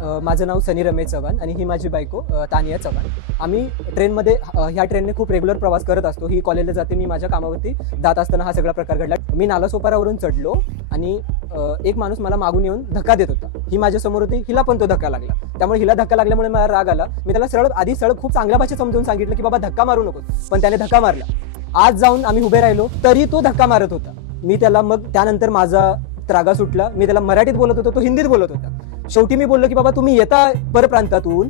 माझं नाव सनी रमेश चव्हाण आणि ही माझी बायको तानिया चव्हाण. आम्ही ट्रेनमध्ये ह्या ट्रेनने खूप रेग्युलर प्रवास करत असतो. ही कॉलेजला जाते, मी माझ्या कामावरती जात असताना हा सगळा प्रकार घडला. मी नालासोपारावरून चढलो आणि एक माणूस मला मागून येऊन धक्का देत होता. ही माझ्या समोर होती, हिला पण तो धक्का लागला. त्यामुळे हिला धक्का लागल्यामुळे मला राग आला. मी त्याला सरळ खूप चांगल्या भाषेत समजून सांगितलं की बाबा धक्का मारू नको, पण त्याने धक्का मारला. आज जाऊन आम्ही उभे राहिलो तरी तो धक्का मारत होता. मी त्याला मग त्यानंतर माझा त्रागा सुटला. मी त्याला मराठीत बोलत होतो, तो हिंदीत बोलत होता. शेवटी मी बोललो की बाबा तुम्ही येता परप्रांतातून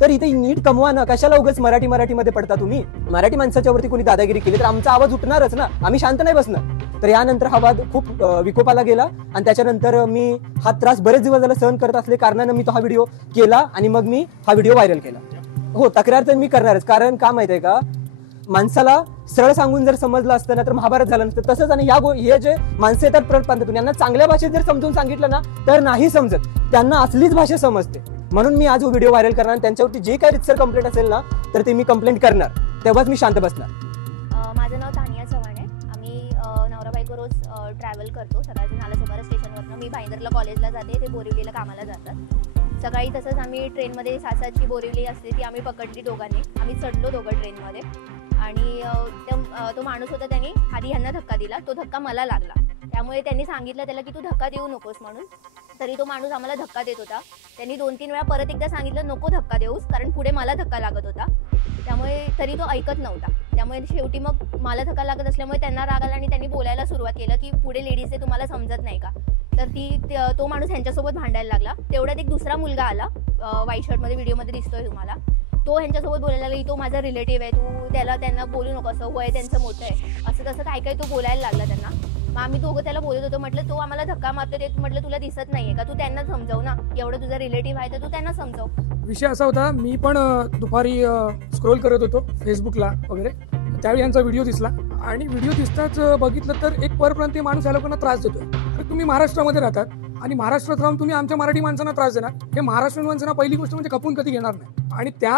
तर इथे नीट कमवा ना, कशाला उगाच मराठीमध्ये पडता तुम्ही. मराठी माणसाच्या वरती कोणी दादागिरी केली तर आमचा आवाज उठणारच ना, आम्ही शांत नाही बसणार. तर यानंतर हा वाद खूप विकोपाला गेला आणि त्याच्यानंतर मी हा त्रास बरेच दिवस झाला सहन करत असले कारणानं मी तो हा व्हिडिओ केला आणि मग मी हा व्हिडिओ व्हायरल केला. हो, तक्रार तर मी करणारच, कारण का माहितीये का, माणसाला सरळ सांगून जर समजलं असतं ना तर महाभारत झालं नसतं. तसंच आणि हे जे माणसं येतात परप्रांतातून यांना चांगल्या भाषेत जर समजून सांगितलं ना तर नाही समजत, त्यांना असलीच भाषा समजते. म्हणून मी आज व्हिडिओ व्हायरल करणार आणि त्यांच्यावरती जे काही रितसर कंप्लेंट असेल ना तर ते मी कंप्लेंट करणार, तेव्हाच मी शांत बसणार. माझं नाव तानिया चव्हाण आहे. आम्ही नवरा बायको रोज ट्रॅव्हल करतो. सकाळी नालासोपारा स्टेशनवरनं मी भाईंदरला कॉलेजला जाते, ते बोरिवलीला कामाला जातात. सकाळी तसंच आम्ही ट्रेनमध्ये 7:00ची बोरिवली असते ती आम्ही पकडली दोघांनी. आम्ही चढलो दोघं ट्रेनमध्ये आणि तो माणूस होता, त्यांनी आधी ह्यांना धक्का दिला. तो धक्का मला लागला. त्यामुळे त्यांनी सांगितलं त्याला की तू धक्का देऊ नकोस म्हणून. तरी तो माणूस आम्हाला धक्का देत होता. त्यांनी 2-3 वेळा परत एकदा सांगितलं नको धक्का देऊस, कारण पुढे मला धक्का लागत होता. त्यामुळे तरी तो ऐकत नव्हता. त्यामुळे शेवटी मग मला धक्का लागत असल्यामुळे त्यांना राग आला आणि त्यांनी बोलायला सुरुवात केलं की पुढे लेडीज आहे, तुम्हाला समजत नाही का. तर तो माणूस ह्यांच्यासोबत भांडायला लागला. तेवढ्यात एक दुसरा मुलगा आला, व्हाईट शर्टमध्ये व्हिडिओमध्ये दिसतोय तुम्हाला. तो ह्यांच्यासोबत बोलायला लागला की तो माझा रिलेटिव्ह आहे, तू त्यांना बोलू नको, असं वय त्यांचं मोठं आहे, असं तसं काय काय तो बोलायला लागला त्यांना. मग आम्ही दोघं त्याला बोलत होतो. म्हटलं तो आम्हाला धक्का मारतो ते म्हटलं तुला दिसत नाहीये का, तू त्यांना समजव ना, एवढं तुझा रिलेटिव्ह आहे तर तू त्यांना समजव. विषय असा होता, मी पण दुपारी स्क्रोल करत होतो फेसबुकला वगैरे, त्यावेळी यांचा व्हिडिओ दिसला आणि व्हिडिओ दिसताच बघितलं तर एक परप्रांतीय माणूस या लोकांना त्रास देतोय. तर तुम्ही महाराष्ट्रामध्ये राहतात आणि महाराष्ट्रात राहून तुम्ही आमच्या मराठी माणसांना त्रास देणार, हे महाराष्ट्रीयन माणसांना पहिली गोष्ट म्हणजे खपून कधी घेणार नाही. आणि त्या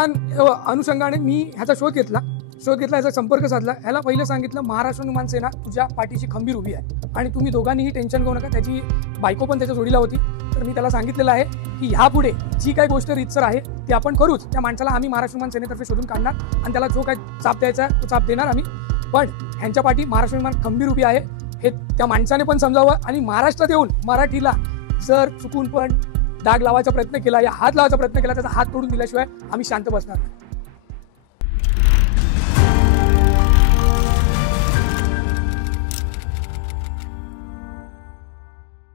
अनुषंगाने मी ह्याचा शोध घेतला, ह्याचा संपर्क साधला. ह्याला पहिलं सांगितलं महाराष्ट्रीयन माणसं ना तुझ्या पाठीशी खंबीर उभी आहे आणि तुम्ही दोघांनीही टेन्शन घेऊ नका. त्याची बायको पण त्याच्या जोडीला होती. तर मी त्याला सांगितलेलं आहे की ह्यापुढे जी काही गोष्ट रीतसर आहे ती आपण करूच. त्या माणसाला आम्ही महाराष्ट्रीयन सेनेतर्फे शोधून काढणार आणि त्याला जो काही चाप द्यायचा तो चाप देणार आम्ही. पण ह्यांच्या पाठी महाराष्ट्रीयन माणूस खंबीर उभी आहे हे त्या माणसाने पण समजावं. आणि महाराष्ट्रात येऊन मराठीला जर चुकून पण डाग लावायचा प्रयत्न केला या हात लावायचा प्रयत्न केला, त्याचा हात तोडून दिल्याशिवाय आम्ही शांत बसणार नाही.